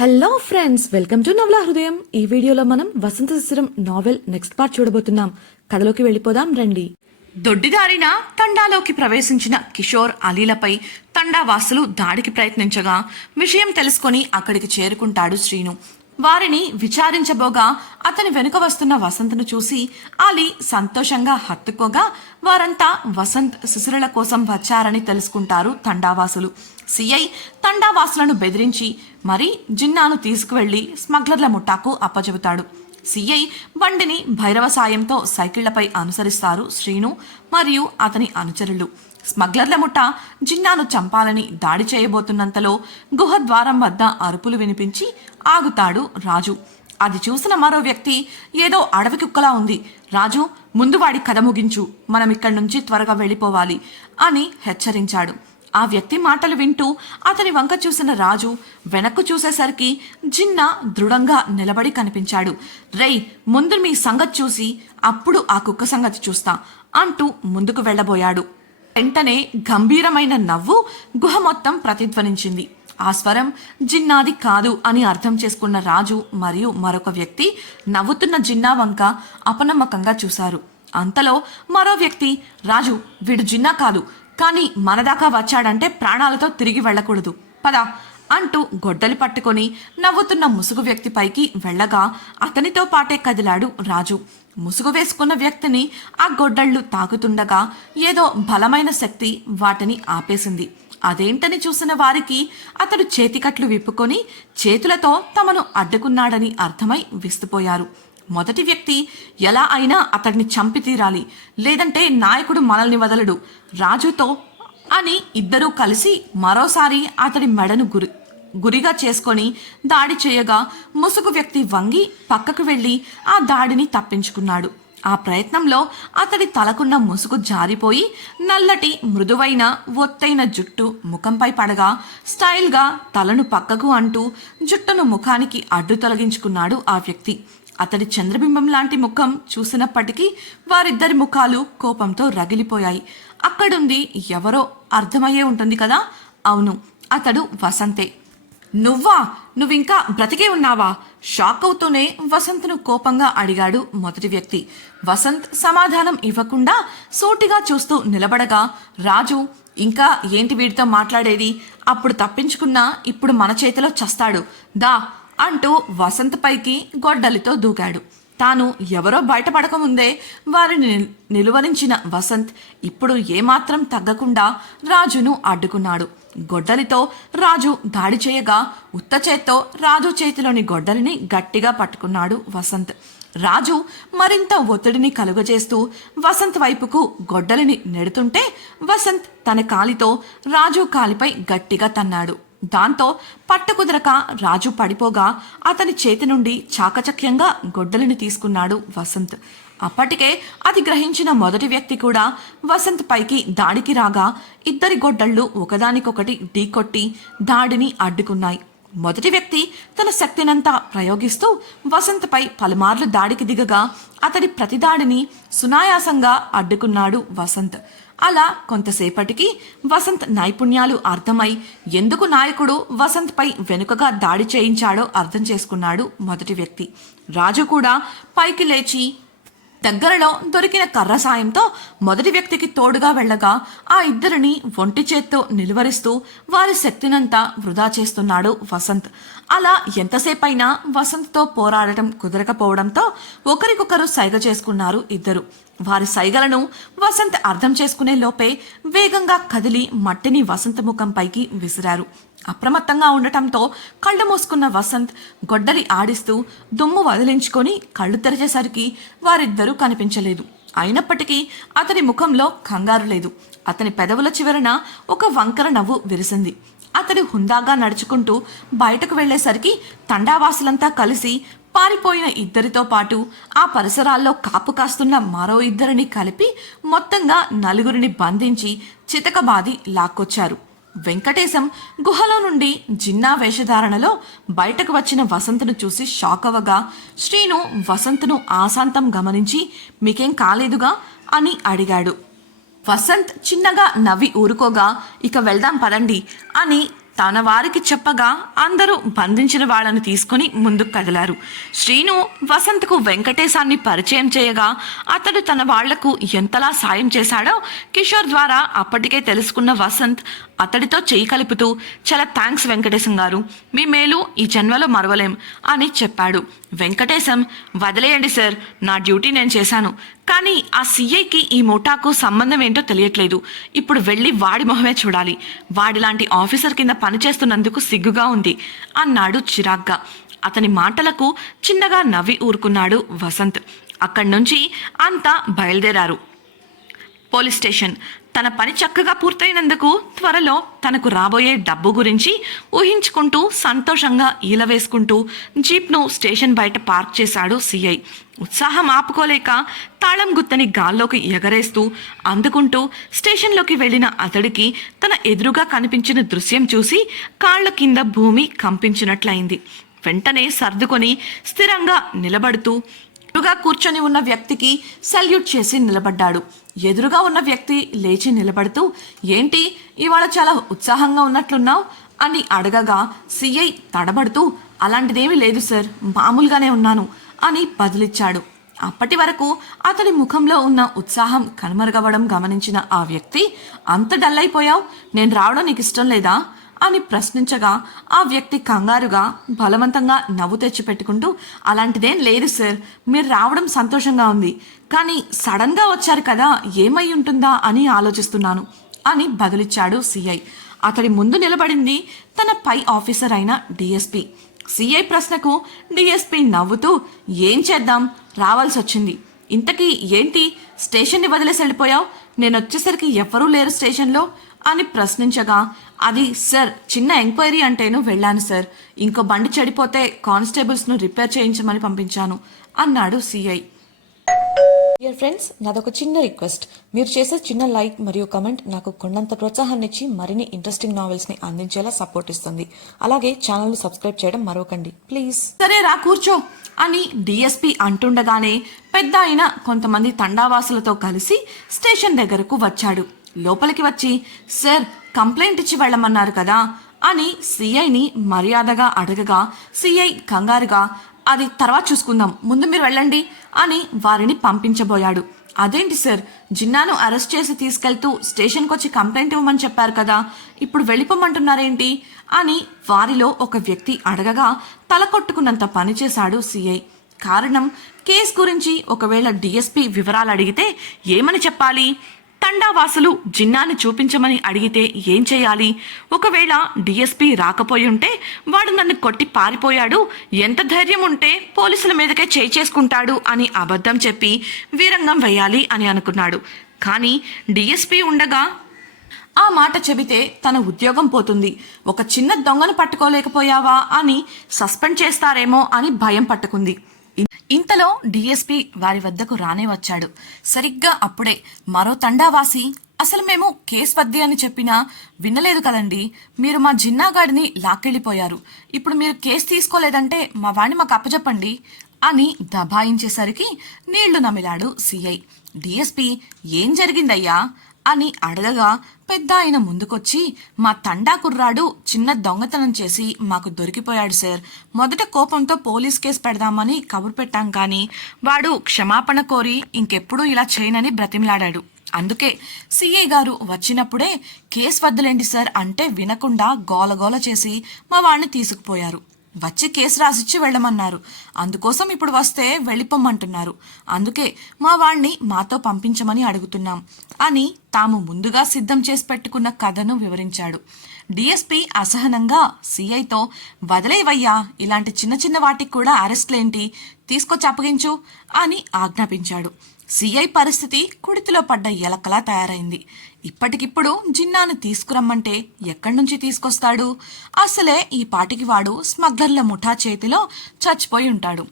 Hello friends, welcome to నవలా హృదయం. ఈ వీడియోలో మనం వసంత శిశిరం నావెల్ నెక్స్ట్ పార్ట్ చూడబోతున్నాం. కథలోకి వెళ్ళిపోదాం రండి. దొడ్డిదారిన తండాలోకి ప్రవేశించిన కిషోర్ అలీలపై తండావాసులు దాడికి ప్రయత్నించగా విషయం తెలుసుకొని అక్కడికి చేరుకుంటాడు శ్రీను. వారిని విచారించబోగా అతని వెనుక వస్తున్న వసంత్ను చూసి అలీ సంతోషంగా హత్తుకోగా వారంతా వసంత్ శిశిరల కోసం వచ్చారని తెలుసుకుంటారు తండావాసులు. సిఐ తండావాసులను బెదిరించి మరీ జిన్నాను తీసుకువెళ్లి స్మగ్లర్ల ముఠాకు అప్పచెబుతాడు. సిఐ బండిని భైరవ సాయంతో సైకిళ్లపై అనుసరిస్తారు శ్రీను మరియు అతని అనుచరులు. స్మగ్లర్ల ముఠ జిన్నాను చంపాలని దాడి చేయబోతున్నంతలో గుహ ద్వారం వద్ద అరుపులు వినిపించి ఆగుతాడు రాజు. అది చూసిన మరో వ్యక్తి, ఏదో అడవి కుక్కలా ఉంది రాజు, ముందు వాడి కథ ముగించు, మనం ఇక్కడి నుంచి త్వరగా వెళ్ళిపోవాలి అని హెచ్చరించాడు. ఆ వ్యక్తి మాటలు వింటూ అతని వంక చూసిన రాజు వెనక్కు చూసేసరికి జిన్నా దృఢంగా నిలబడి కనిపించాడు. రేయ్, ముందు మీ సంగతి చూసి అప్పుడు ఆ కుక్క సంగతి చూస్తా అంటూ ముందుకు వెళ్ళబోయాడు. వెంటనే గంభీరమైన నవ్వు గుహ మొత్తం ప్రతిధ్వనించింది. ఆ స్వరం జిన్నాది కాదు అని అర్థం చేసుకున్న రాజు మరియు మరొక వ్యక్తి నవ్వుతున్న జిన్నా వంక అపనమ్మకంగా చూశారు. అంతలో మరో వ్యక్తి, రాజు, వీడు జిన్నా కాదు, కానీ మనదాకా వచ్చాడంటే ప్రాణాలతో తిరిగి వెళ్ళకూడదు, పద అంటూ గొడ్డలి పట్టుకొని నవ్వుతున్న ముసుగు వ్యక్తి పైకి వెళ్ళగా అతనితో పాటే కదిలాడు రాజు. ముసుగు వేసుకున్న వ్యక్తిని ఆ గొడ్డళ్ళు తాకుతుండగా ఏదో బలమైన శక్తి వాటిని ఆపేసింది. అదేంటని చూసిన వారికి అతడు చేతికట్లు విప్పుకొని చేతులతో తమను అడ్డుకున్నాడని అర్థమై విస్తుపోయారు. మొదటి వ్యక్తి, ఎలా అయినా అతడిని చంపి తీరాలి, లేదంటే నాయకుడు మనల్ని వదలడు రాజుతో అని ఇద్దరూ కలిసి మరోసారి అతడి మెడను గురిగా చేసుకొని దాడి చేయగా ముసుగు వ్యక్తి వంగి పక్కకు వెళ్లి ఆ దాడిని తప్పించుకున్నాడు. ఆ ప్రయత్నంలో అతడి తలకున్న ముసుగు జారిపోయి నల్లటి మృదువైన ఒత్తైన జుట్టు ముఖంపై పడగా స్టైల్గా తలను పక్కకు అంటూ జుట్టును ముఖానికి అడ్డు తొలగించుకున్నాడు ఆ వ్యక్తి. అతడి చంద్రబింబం లాంటి ముఖం చూసినప్పటికీ వారిద్దరి ముఖాలు కోపంతో రగిలిపోయాయి. అక్కడుంది ఎవరో అర్థమయ్యే ఉంటుంది కదా, అవును, అతడు వసంతే. నువ్వింకా బ్రతికే ఉన్నావా? షాక్ అవుతూనే వసంత్ను కోపంగా అడిగాడు మొదటి వ్యక్తి. వసంత్ సమాధానం ఇవ్వకుండా సూటిగా చూస్తూ నిలబడగా రాజు, ఇంకా ఏంటి వీడితో మాట్లాడేది? అప్పుడు తప్పించుకున్నా ఇప్పుడు మన చేతిలో చస్తాడు, దా అంటూ వసంత్ పైకి గొడ్డలితో దూకాడు. తాను ఎవరో బయటపడకముందే వారిని నిలువరించిన వసంత్ ఇప్పుడు ఏమాత్రం తగ్గకుండా రాజును అడ్డుకున్నాడు. గొడ్డలితో రాజు దాడి చేయగా ఉత్త చేత్తో రాజు చేతిలోని గొడ్డలిని గట్టిగా పట్టుకున్నాడు వసంత్. రాజు మరింత ఒత్తిడిని కలుగజేస్తూ వసంత్ వైపుకు గొడ్డలిని నెడుతుంటే వసంత్ తన కాలితో రాజు కాలిపై గట్టిగా తన్నాడు. దాంతో పట్టుకుదరక రాజు పడిపోగా అతని చేతి నుండి చాకచక్యంగా గొడ్డలిని తీసుకున్నాడు వసంత్. అప్పటికే అది గ్రహించిన మొదటి వ్యక్తి కూడా వసంత్ పైకి దాడికి రాగా ఇద్దరి గొడ్డళ్ళు ఒకదానికొకటి ఢీకొట్టి దాడిని అడ్డుకున్నాయి. మొదటి వ్యక్తి తన శక్తినంతా ప్రయోగిస్తూ వసంత్ పై పలుమార్లు దాడికి దిగగా అతడి ప్రతిదాడిని సునాయాసంగా అడ్డుకున్నాడు వసంత్. అలా కొంతసేపటికి వసంత్ నైపుణ్యాలు అర్థమై ఎందుకు నాయకుడు వసంత్ పై వెనుకగా దాడి చేయించాడో అర్థం చేసుకున్నాడు మొదటి వ్యక్తి. రాజు కూడా పైకి లేచి దగ్గరలో దొరికిన కర్ర సాయంతో మొదటి వ్యక్తికి తోడుగా వెళ్ళగా ఆ ఇద్దరిని ఒంటి చేత్తో నిలువరిస్తూ వారి శక్తినంతా వృధా చేస్తున్నాడు వసంత్. అలా ఎంతసేపైనా వసంత్తో పోరాడటం కుదరకపోవడంతో ఒకరికొకరు సైగ చేసుకున్నారు ఇద్దరు. వారి సైగలను వసంత్ అర్థం చేసుకునే లోపే వేగంగా కదిలి మట్టిని వసంత్ ముఖం పైకి విసిరారు. అప్రమత్తంగా ఉండటంతో కళ్ళు మూసుకున్న వసంత్ గొడ్డలి ఆడిస్తూ దుమ్ము వదిలించుకొని కళ్ళు తెరిచేసరికి వారిద్దరూ కనిపించలేదు. అయినప్పటికీ అతని ముఖంలో కంగారు లేదు. అతని పెదవుల చివరన ఒక వంకర నవ్వు విరిసింది. అతడు హుందాగా నడుచుకుంటూ బయటకు వెళ్లేసరికి తండావాసులంతా కలిసి పారిపోయిన ఇద్దరితో పాటు ఆ పరిసరాల్లో కాపు కాస్తున్న మరో ఇద్దరిని కలిపి మొత్తంగా నలుగురిని బంధించి చితకబాది లాక్కొచ్చారు. వెంకటేశం గుహలో నుండి జిన్నా వేషధారణలో బయటకు వచ్చిన వసంత్ను చూసి షాక్ అవ్వగా శ్రీను వసంత్ను ఆశాంతం గమనించి, మీకేం కాలేదుగా అని అడిగాడు. వసంత్ చిన్నగా నవ్వి ఊరుకోగా, ఇక వెళ్దాం పదండి అని తన వారికి చెప్పగా అందరూ బంధించిన వాళ్ళని తీసుకుని ముందుకు కదిలారు. శ్రీను వసంత్కు వెంకటేశాన్ని పరిచయం చేయగా అతడు తన వాళ్లకు ఎంతలా సాయం చేశాడో కిషోర్ ద్వారా అప్పటికే తెలుసుకున్న వసంత్ అతడితో చేయి కలుపుతూ, చాలా థ్యాంక్స్ వెంకటేశం గారు, మీ మేలు ఈ జన్మలో మరవలేం అని చెప్పాడు. వెంకటేశం, వదిలేయండి సార్, నా డ్యూటీ నేను చేశాను, కానీ ఆ సీఐకి ఈ ముఠాకు సంబంధం ఏంటో తెలియట్లేదు. ఇప్పుడు వెళ్ళి వాడి మొహమే చూడాలి. వాడిలాంటి ఆఫీసర్ కింద పనిచేస్తున్నందుకు సిగ్గుగా ఉంది అన్నాడు చిరాగ్గా. అతని మాటలకు చిన్నగా నవ్వి ఊరుకున్నాడు వసంత్. అక్కడి నుంచి అంతా బయలుదేరారు. Police station. తన పని చక్కగా పూర్తయినందుకు త్వరలో తనకు రాబోయే డబ్బు గురించి ఊహించుకుంటూ సంతోషంగా ఈల వేసుకుంటూ జీప్ను స్టేషన్ బయట పార్క్ చేశాడు సిఐ. ఉత్సాహం ఆపుకోలేక తాళం గుత్తని గాల్లోకి ఎగరేస్తూ అందుకుంటూ స్టేషన్లోకి వెళ్లిన అతడికి తన ఎదురుగా కనిపించిన దృశ్యం చూసి కాళ్ల కింద భూమి కంపించినట్లయింది. వెంటనే సర్దుకొని స్థిరంగా నిలబడుతూ ఎదురుగా కూర్చొని ఉన్న వ్యక్తికి సల్యూట్ చేసి నిలబడ్డాడు. ఎదురుగా ఉన్న వ్యక్తి లేచి నిలబడుతూ, ఏంటి ఇవాళ చాలా ఉత్సాహంగా ఉన్నట్లున్నావు అని అడగగా సిఐ తడబడుతూ, అలాంటిదేమీ లేదు సార్, మామూలుగానే ఉన్నాను అని బదులిచ్చాడు. అప్పటి వరకు అతడి ముఖంలో ఉన్న ఉత్సాహం కనుమరుగవడం గమనించిన ఆ వ్యక్తి, అంత డల్ అయిపోయావు, నేను రావడం నీకు ఇష్టం లేదా అని ప్రశ్నించగా ఆ వ్యక్తి కంగారుగా బలవంతంగా నవ్వు తెచ్చిపెట్టుకుంటూ, అలాంటిదేం లేదు సార్, మీరు రావడం సంతోషంగా ఉంది, కానీ సడన్గా వచ్చారు కదా, ఏమై ఉంటుందా అని ఆలోచిస్తున్నాను అని బదులిచ్చాడు సిఐ. అతడి ముందు నిలబడింది తన పై ఆఫీసర్ అయిన డిఎస్పి. సిఐ ప్రశ్నకు డిఎస్పి నవ్వుతూ, ఏం చేద్దాం, రావాల్సి వచ్చింది. ఇంతకీ ఏంటి, స్టేషన్ని వదిలేసి వెళ్ళిపోయావు, నేను వచ్చేసరికి ఎవ్వరూ లేరు స్టేషన్లో అని ప్రశ్నించగా, అది సార్ చిన్న ఎంక్వైరీ అంటేను వెళ్ళాను సార్, ఇంకో బండి చెడిపోతే కానిస్టేబుల్స్ను రిపేర్ చేయించమని పంపించాను అన్నాడు సిఐ. డియర్ ఫ్రెండ్స్, నాదొక చిన్న రిక్వెస్ట్. మీరు చేసే చిన్న లైక్ మరియు కమెంట్ నాకు కొండంత ప్రోత్సాహాన్ని ఇచ్చి మరిన్ని ఇంట్రెస్టింగ్ నావెల్స్ ని అందించేలా సపోర్ట్ ఇస్తుంది. అలాగే ఛానల్ సబ్స్క్రైబ్ చేయడం మరవకండి ప్లీజ్. సరే రా కూర్చో అని డిఎస్పి అంటుండగానే పెద్ద అయిన కొంతమంది తండావాసులతో కలిసి స్టేషన్ దగ్గరకు వచ్చాడు. లోపలికి వచ్చి, సార్ కంప్లైంట్ ఇచ్చి వెళ్ళమన్నారు కదా అని సిఐని మర్యాదగా అడగగా సిఐ కంగారుగా, అది తర్వాత చూసుకుందాం, ముందు మీరు వెళ్ళండి అని వారిని పంపించబోయాడు. అదేంటి సార్, జిన్నాను అరెస్ట్ చేసి తీసుకెళ్తూ స్టేషన్కి వచ్చి కంప్లైంట్ ఇవ్వమని చెప్పారు కదా, ఇప్పుడు వెళ్ళిపోమంటున్నారేంటి అని వారిలో ఒక వ్యక్తి అడగగా తల కొట్టుకున్నంత పనిచేశాడు సిఐ. కారణం, కేసు గురించి ఒకవేళ డిఎస్పి వివరాలు అడిగితే ఏమని చెప్పాలి? తండావాసులు జిన్నాని చూపించమని అడిగితే ఏం చేయాలి? ఒకవేళ డిఎస్పి రాకపోయి ఉంటే వాడు నన్ను కొట్టి పారిపోయాడు, ఎంత ధైర్యం ఉంటే పోలీసుల మీదకే చేయి చేసుకుంటాడు అని అబద్ధం చెప్పి వీరంగం వేయాలి అని అనుకున్నాడు. కానీ డిఎస్పి ఉండగా ఆ మాట చెబితే తన ఉద్యోగం పోతుంది, ఒక చిన్న దొంగను పట్టుకోలేకపోయావా అని సస్పెండ్ చేస్తారేమో అని భయం పట్టుకుంది. ఇంతలో డిఎస్పి వారి వద్దకు రానే వచ్చాడు. సరిగ్గా అప్పుడే మరో తండావాసి, అసలు మేము కేసు వద్ది అని చెప్పినా వినలేదు కదండి, మీరు మా జిన్నాగాడిని లాక్కెళ్ళిపోయారు, ఇప్పుడు మీరు కేసు తీసుకోలేదంటే మా వాడిని మాకు అప్పచెప్పండి అని దబాయించేసరికి నీళ్లు నమిలాడు సిఐ. డిఎస్పి, ఏం జరిగిందయ్యా అని అడగగా పెద్ద ఆయన ముందుకొచ్చి, మా తండా కుర్రాడు చిన్న దొంగతనం చేసి మాకు దొరికిపోయాడు సార్, మొదట కోపంతో పోలీస్ కేసు పెడదామని కబురు పెట్టాం, కానీ వాడు క్షమాపణ కోరి ఇంకెప్పుడు ఇలా చేయనని బ్రతిమలాడాడు. అందుకే సిఐ గారు వచ్చినప్పుడే కేసు వద్దులేండి సార్ అంటే వినకుండా గోలగోల చేసి మా వాడిని తీసుకుపోయారు. వచ్చి కేసు రాసిచ్చి వెళ్ళమన్నారు, అందుకోసం ఇప్పుడు వస్తే వెళ్ళిపోమ్మంటున్నారు, అందుకే మా వాణ్ణి మాతో పంపించమని అడుగుతున్నాం అని తాము ముందుగా సిద్ధం చేసి పెట్టుకున్న కథను వివరించాడు. డిఎస్పి అసహనంగా సిఐతో, వదిలేవయ్యా, ఇలాంటి చిన్న చిన్న వాటికి కూడా అరెస్ట్లేంటి, తీసుకొచ్చి అప్పగించు అని ఆజ్ఞాపించాడు. సిఐ పరిస్థితి కుడితిలో పడ్డ ఎలకలా తయారైంది. ఇప్పటికిప్పుడు జిన్నాను తీసుకురమ్మంటే ఎక్కడి నుంచి తీసుకొస్తాడు? అసలే ఈ పాటికి వాడు స్మగ్లర్ల ముఠా చేతిలో చచ్చిపోయి ఉంటాడు.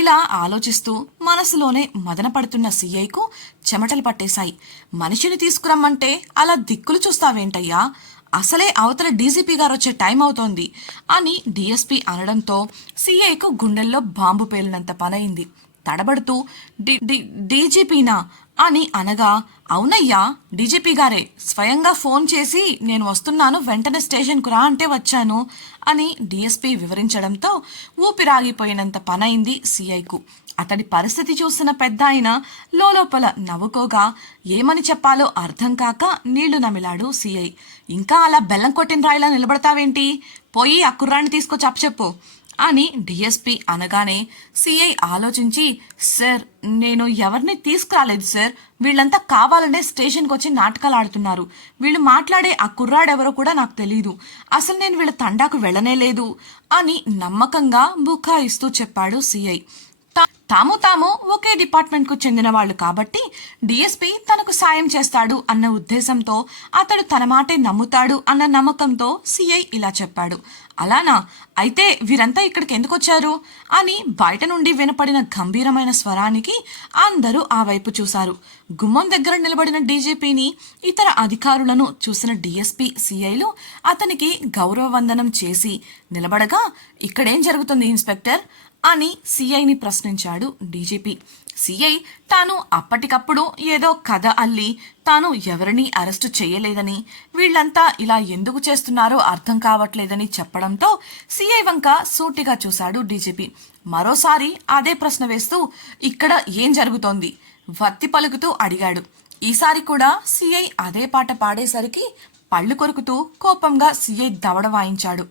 ఇలా ఆలోచిస్తూ మనసులోనే మదన పడుతున్న సిఐకు చెమటలు పట్టేశాయి. మనిషిని తీసుకురమ్మంటే అలా దిక్కులు చూస్తావేంటయ్యా, అసలే అవతల డీజీపీ గారు వచ్చే టైం అవుతోంది అని డిఎస్పి అనడంతో సిఐకు గుండెల్లో బాంబు పేలినంత పనైంది. తడబడుతూ డీజీపీనా అని అనగా, అవునయ్యా డీజీపీ గారే, స్వయంగా ఫోన్ చేసి నేను వస్తున్నాను వెంటనే స్టేషన్కు రా అంటే వచ్చాను అని డీఎస్పీ వివరించడంతో ఊపిరాగిపోయినంత పనైంది సిఐకు. అతడి పరిస్థితి చూసిన పెద్ద ఆయన లోపల నవ్వుకోగా ఏమని చెప్పాలో అర్థం కాక నీళ్లు నమిలాడు సిఐ. ఇంకా అలా బెల్లం కొట్టిన రాయిలా నిలబడతావేంటి, పోయి ఆ కుర్రాన్ని తీసుకొచ్చి అప్పచెప్పు అని డిఎస్పీ అనగానే సిఐ ఆలోచించి, సార్ నేను ఎవరిని తీసుకురాలేదు సార్, వీళ్ళంతా కావాలనే స్టేషన్కి వచ్చి నాటకాలు ఆడుతున్నారు, వీళ్ళు మాట్లాడే ఆ కుర్రాడెవరో కూడా నాకు తెలీదు, అసలు నేను వీళ్ళ తండాకు వెళ్ళనే లేదు అని నమ్మకంగా బుకాయిస్తూ చెప్పాడు సిఐ. తాము ఒకే డిపార్ట్మెంట్ కు చెందిన వాళ్ళు కాబట్టి డిఎస్పీ తనకు సాయం చేస్తాడు అన్న ఉద్దేశంతో, అతడు తన మాటే నమ్ముతాడు అన్న నమ్మకంతో సిఐ ఇలా చెప్పాడు. అలానా, అయితే వీరంతా ఇక్కడికి ఎందుకు వచ్చారు అని బయట నుండి వినపడిన గంభీరమైన స్వరానికి అందరూ ఆ వైపు చూశారు. గుమ్మం దగ్గర నిలబడిన డీజీపీని, ఇతర అధికారులను చూసిన డిఎస్పీ సిఐలు అతనికి గౌరవ వందనం చేసి నిలబడగా, ఇక్కడేం జరుగుతుంది ఇన్స్పెక్టర్ అని సిఐని ప్రశ్నించాడు డీజీపీ. సిఐ తాను అప్పటికప్పుడు ఏదో కథ అల్లి తాను ఎవరిని అరెస్టు చేయలేదని, వీళ్లంతా ఇలా ఎందుకు చేస్తున్నారో అర్థం కావట్లేదని చెప్పడంతో సిఐ వంక సూటిగా చూశాడు డీజీపీ. మరోసారి అదే ప్రశ్న వేస్తూ, ఇక్కడ ఏం జరుగుతోంది వత్తి పలుకుతూ అడిగాడు. ఈసారి కూడా సిఐ అదే పాట పాడేసరికి పళ్ళు కొరుకుతూ కోపంగా సిఐ దవడ వాయించాడు.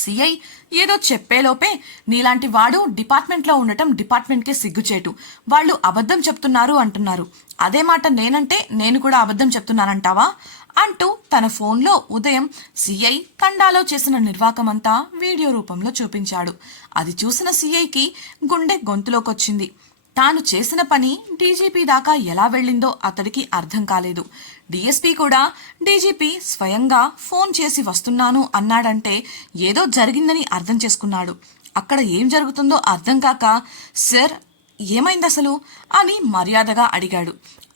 సిఐ ఏదో చెప్పేలోపే, నీలాంటి వాడు డిపార్ట్మెంట్లో ఉండటం డిపార్ట్మెంట్కే సిగ్గుచేటు, వాళ్ళు అబద్ధం చెప్తున్నారు అంటున్నారు, అదే మాట నేనంటే నేను కూడా అబద్ధం చెప్తున్నానంటావా అంటూ తన ఫోన్లో ఉదయం సిఐ తండాలో చేసిన నిర్వాకమంతా వీడియో రూపంలో చూపించాడు. అది చూసిన సిఐకి గుండె గొంతులోకొచ్చింది. తాను చేసిన పని డీజీపీ దాకా ఎలా వెళ్ళిందో అతడికి అర్థం కాలేదు. డిఎస్పీ కూడా డీజీపీ స్వయంగా ఫోన్ చేసి వస్తున్నాను అన్నాడంటే ఏదో జరిగిందని అర్థం చేసుకున్నాడు. అక్కడ ఏం జరుగుతుందో అర్థం కాక, సార్ ఏమైంది అసలు అని మర్యాదగా అడిగాడు.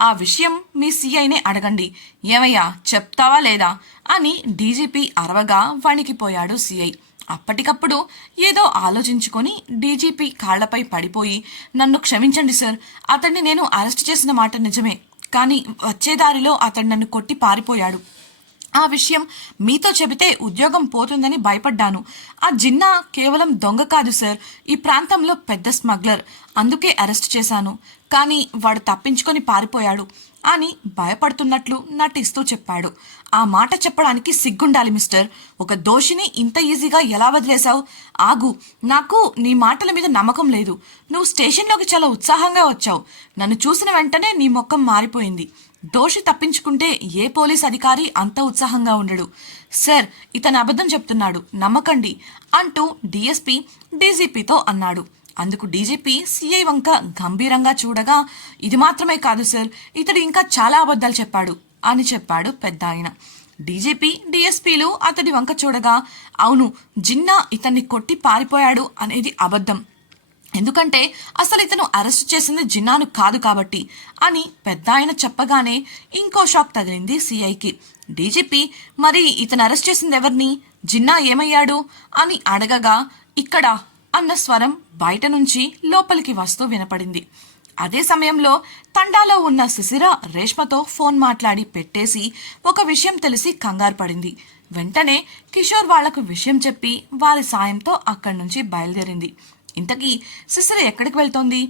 ఆ విషయం మీ సిఐనే అడగండి, ఏమయ్యా చెప్తావా లేదా అని డీజీపీ అరవగా వణికిపోయాడు సిఐ. అప్పటికప్పుడు ఏదో ఆలోచించుకొని డీజీపీ కాళ్లపై పడిపోయి, నన్ను క్షమించండి సార్, అతన్ని నేను అరెస్ట్ చేసిన మాట నిజమే, కానీ వచ్చేదారిలో అతడు నన్ను కొట్టి పారిపోయాడు, ఆ విషయం మీతో చెబితే ఉద్యోగం పోతుందని భయపడ్డాను, ఆ జిన్నా కేవలం దొంగ కాదు సార్, ఈ ప్రాంతంలో పెద్ద స్మగ్లర్, అందుకే అరెస్ట్ చేశాను, కానీ వాడు తప్పించుకొని పారిపోయాడు అని భయపడుతున్నట్లు నటిస్తూ చెప్పాడు. ఆ మాట చెప్పడానికి సిగ్గుండాలి మిస్టర్, ఒక దోషిని ఇంత ఈజీగా ఎలా వదిలేశావు? ఆగు, నాకు నీ మాటల మీద నమ్మకం లేదు, నువ్వు స్టేషన్లోకి చాలా ఉత్సాహంగా వచ్చావు, నన్ను చూసిన వెంటనే నీ ముఖం మారిపోయింది, దోషి తప్పించుకుంటే ఏ పోలీస్ అధికారి అంత ఉత్సాహంగా ఉండడు, సార్ ఇతను అబద్ధం చెప్తున్నాడు నమ్మకండి అంటూ డిఎస్పీ డీజీపీతో అన్నాడు. అందుకు డీజీపీ సిఐ వంక గంభీరంగా చూడగా, ఇది మాత్రమే కాదు సార్, ఇతడు ఇంకా చాలా అబద్ధాలు చెప్పాడు అని చెప్పాడు పెద్ద ఆయన. డీజీపీ డిఎస్పీలు అతడి వంక చూడగా, అవును జిన్నా ఇతన్ని కొట్టి పారిపోయాడు అనేది అబద్ధం, ఎందుకంటే అసలు ఇతను అరెస్ట్ చేసింది జిన్నాను కాదు కాబట్టి అని పెద్ద ఆయన చెప్పగానే ఇంకో షాక్ తగిలింది సిఐకి. డీజీపీ, మరి ఇతను అరెస్ట్ చేసింది ఎవరిని, జిన్నా ఏమయ్యాడు అని అడగగా, ఇక్కడ అన్న స్వరం బయట నుంచి లోపలికి వస్తూ వినపడింది. అదే సమయంలో తండాలో ఉన్న శిశిర రేష్మతో ఫోన్ మాట్లాడి పెట్టేసి ఒక విషయం తెలిసి కంగారు పడింది. వెంటనే కిషోర్ వాళ్లకు విషయం చెప్పి వారి సాయంతో అక్కడి నుంచి బయలుదేరింది. ఇంతకీ శిశిర ఎక్కడికి వెళ్తోంది,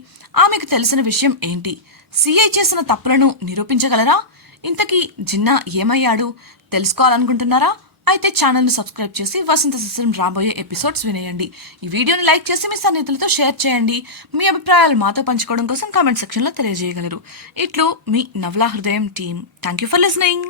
ఆమెకు తెలిసిన విషయం ఏంటి, సిఐ చేసిన తప్పులను నిరూపించగలరా, ఇంతకీ జిన్నా ఏమయ్యాడు తెలుసుకోవాలనుకుంటున్నారా? అయితే ఛానల్ను సబ్స్క్రైబ్ చేసి వసంత శిశిరం రాబోయే ఎపిసోడ్స్ వినేయండి. ఈ వీడియోని లైక్ చేసి మీ సన్నిహితులతో షేర్ చేయండి. మీ అభిప్రాయాలు మాతో పంచుకోవడం కోసం కామెంట్ సెక్షన్లో తెలియజేయగలరు. ఇట్లు మీ నవలా హృదయం team. Thank you for listening.